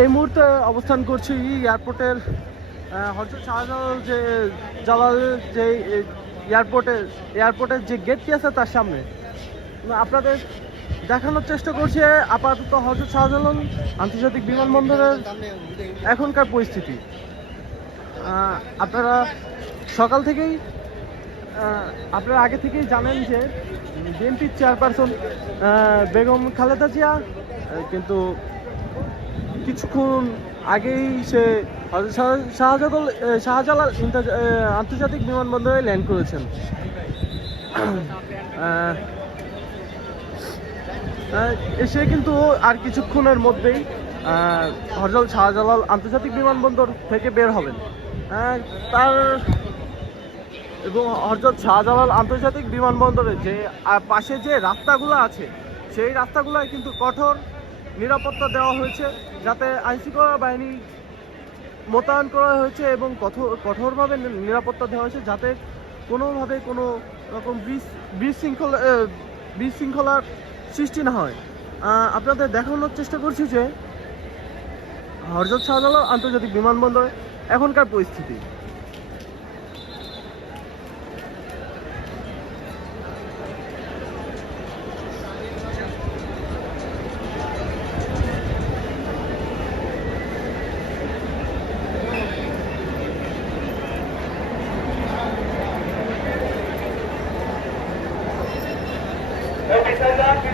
এই মুহূর্তে অবস্থান করছি এয়ারপোর্টের হজরত শাহজালাল যে জালাল যে এয়ারপোর্টের এয়ারপোর্টের যে গেটটি আছে তার সামনে। আপনাদের দেখানোর চেষ্টা করছে, আপাতত হজরত শাহজালাল আন্তর্জাতিক বিমানবন্দরের এখনকার পরিস্থিতি। আপনারা সকাল থেকেই আপনারা আগে থেকেই জানেন যে বিএনপির চেয়ারপারসন বেগম খালেদা জিয়া, কিন্তু কিছুক্ষণ আগেই সে হযরত শাহ- শাহজালাল আন্তর্জাতিক বিমানবন্দরে ল্যান্ড করেছেন। সে কিন্তু আর কিছুক্ষণের মধ্যেই হজরত শাহজালাল আন্তর্জাতিক বিমানবন্দর থেকে বের হবেন। তার এবং হজরত শাহজালাল আন্তর্জাতিক বিমানবন্দরে যে পাশে যে রাস্তাগুলো আছে, সেই রাস্তাগুলোয় কিন্তু কঠোর নিরাপত্তা দেওয়া হয়েছে যাতে আইনশৃঙ্খলা বাহিনী মোতায়েন করা হয়েছে এবং কঠোর কঠোরভাবে নিরাপত্তা দেওয়া হয়েছে যাতে কোনোভাবে কোনো রকম বিশ- বিশৃঙ্খলা বিশৃঙ্খলার সৃষ্টি না হয়। আপনাদের দেখানোর চেষ্টা করছি যে হরজত শাহজালাল আন্তর্জাতিক বিমানবন্দরে এখনকার পরিস্থিতি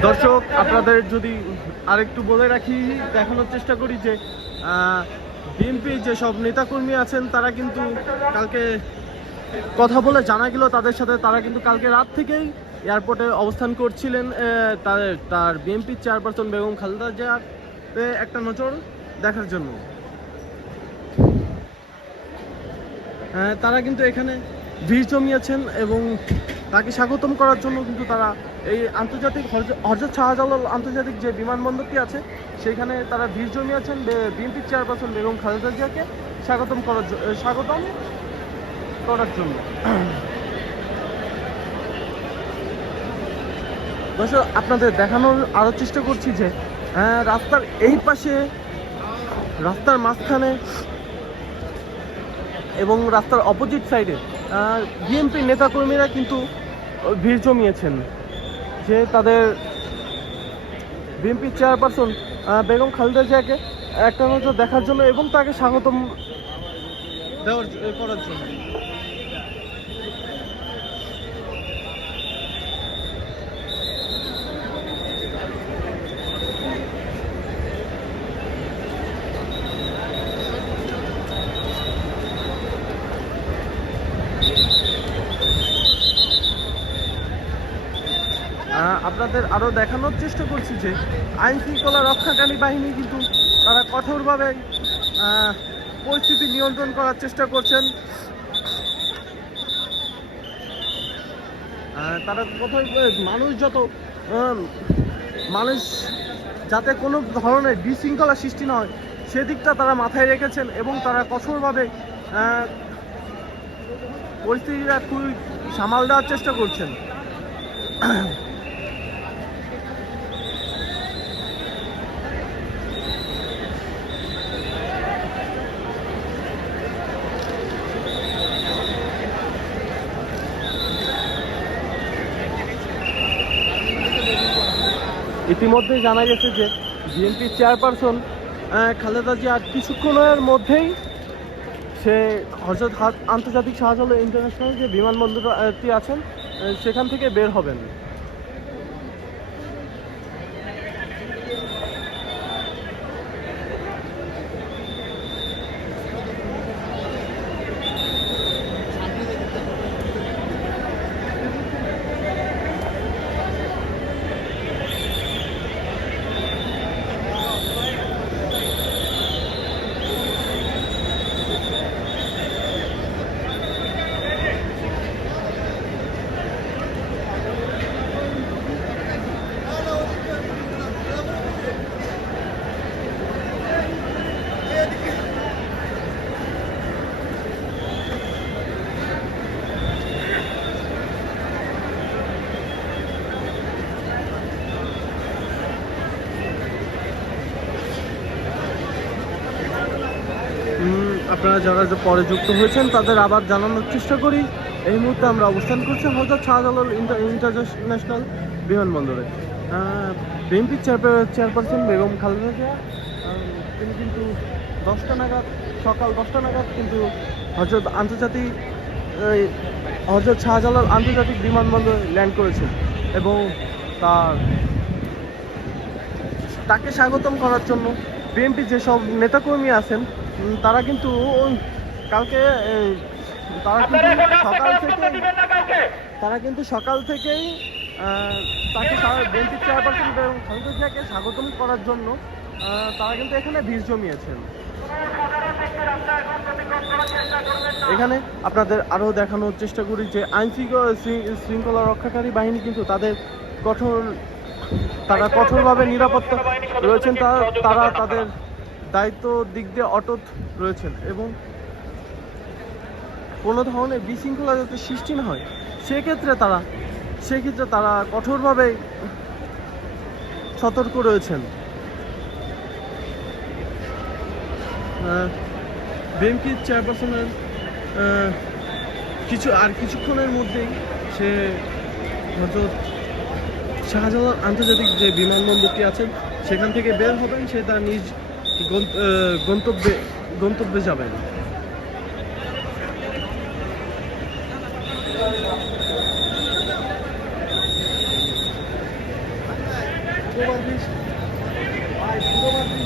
দর্শক আপনাদের যদি আরেকটু বলে রাখি দেখানোর চেষ্টা করি যে বিএনপি যেসব নেতাকর্মী আছেন তারা কিন্তু কালকে কথা বলে জানা গেল তাদের সাথে। তারা কিন্তু কালকে রাত থেকেই এয়ারপোর্টে অবস্থান করছিলেন আহ, তার বিএনপির চেয়ারপারসন বেগম খালেদা জিয়ার একটা নজর দেখার জন্য। আহ, তারা কিন্তু এখানে ভিড় জমিয়েছেন এবং তাকে স্বাগতম করার জন্য কিন্তু তারা এই আন্তর্জাতিক হরজ- হজরত শাহজালাল আন্তর্জাতিক যে বিমানবন্দরটি আছে, সেখানে তারা ভিড় জমিয়েছেন। বিএনপির চেয়ারপারসন বেগম খালেদা জিয়াকে স্বাগতম করার স্বাগতম করার জন্য। দর্শক, আপনাদের দেখানোর আরও চেষ্টা করছি যে রাস্তার এই পাশে, রাস্তার মাঝখানে এবং রাস্তার অপোজিট সাইডে বিএনপি নেতাকর্মীরা কিন্তু ভিড় জমিয়েছেন যে তাদের বিএনপি চেয়ারপারসন বেগম খালেদা জিয়াকে একটা নজর দেখার জন্য এবং তাকে স্বাগতম দেওয়ার করার জন্য। আপনাদের আরও দেখানোর চেষ্টা করছি যে আইন শৃঙ্খলা রক্ষাকারী বাহিনী কিন্তু তারা কঠোরভাবে পরিস্থিতি নিয়ন্ত্রণ করার চেষ্টা করছেন। তারা কোথায় মানুষ যত মানুষ যাতে কোনো ধরনের বিশৃঙ্খলা সৃষ্টি না হয়, সেদিকটা তারা মাথায় রেখেছেন এবং তারা কঠোরভাবে পরিস্থিতিটা খুবই সামাল দেওয়ার চেষ্টা করছেন। ইতিমধ্যে জানা গেছে যে বিএনপির চেয়ারপারসন খালেদা জিয়া কিছুক্ষণের মধ্যেই সে হজরত আন্তর্জাতিক শাহজালাল ইন্টারন্যাশনাল যে বিমানবন্দরটি আছেন সেখান থেকে বের হবেন। আপনারা যারা পরে যুক্ত হয়েছেন, তাদের আবার জানানোর চেষ্টা করি। এই মুহূর্তে আমরা অবস্থান করছি হজরত শাহজালাল ইন্টার, ইন্টারন্যাশনাল বিমানবন্দরে। বিএনপির চেয়ারপারসন বেগম খালেদা জিয়া তিনি কিন্তু দশটা নাগাদ, সকাল দশটা নাগাদ কিন্তু হজরত আন্তর্জাতিক হজরত শাহজালাল আন্তর্জাতিক বিমানবন্দরে ল্যান্ড করেছেন এবং তার, তাকে স্বাগতম করার জন্য বিএনপি যেসব নেতাকর্মী আছেন তারা কিন্তু কালকে তারা কিন্তু সকাল থেকেই তারা কিন্তু সকাল থেকেই তাকে বিএনপি চেয়ারপারসন এবং খালেদা জিয়াকে স্বাগতম করার জন্য তারা কিন্তু এখানে ভিড় জমিয়েছেন। এখানে আপনাদের আরও দেখানোর চেষ্টা করি যে আইন শৃঙ্খলা- শৃঙ্খলা রক্ষাকারী বাহিনী কিন্তু তাদের কঠোর তারা কঠোরভাবে নিরাপত্তা রয়েছেন তারা তারা তাদের দায়িত্ব দিক দিয়ে অটুট রয়েছেন এবং কোনো ধরনের বিশৃঙ্খলা যাতে সৃষ্টি না হয়, সেক্ষেত্রে তারা সেক্ষেত্রে তারা কঠোরভাবে সতর্ক রয়েছেন। বিএনপির চেয়ারপারসনের কিছু, আর কিছুক্ষণের মধ্যেই সে হজরত শাহজালাল আন্তর্জাতিক যে বিমানবন্দরটি আছে, সেখান থেকে বের হবেন, সে তার নিজ গন্তব্যে গন্তব্যে যাবেন। আহ,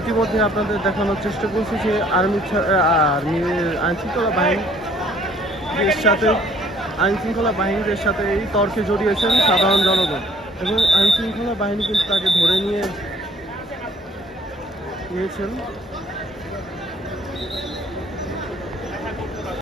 ইতিমধ্যে আপনাদের দেখানোর চেষ্টা করছি যে আর্মি আর্মি আইনশৃঙ্খলা বাহিনীর সাথে, আইনশৃঙ্খলা বাহিনীদের সাথে এই তর্কে জড়িয়েছেন সাধারণ জনগণ। এবং আইনশৃঙ্খলা বাহিনী কিন্তু তাকে ধরে নিয়ে নিয়েছেন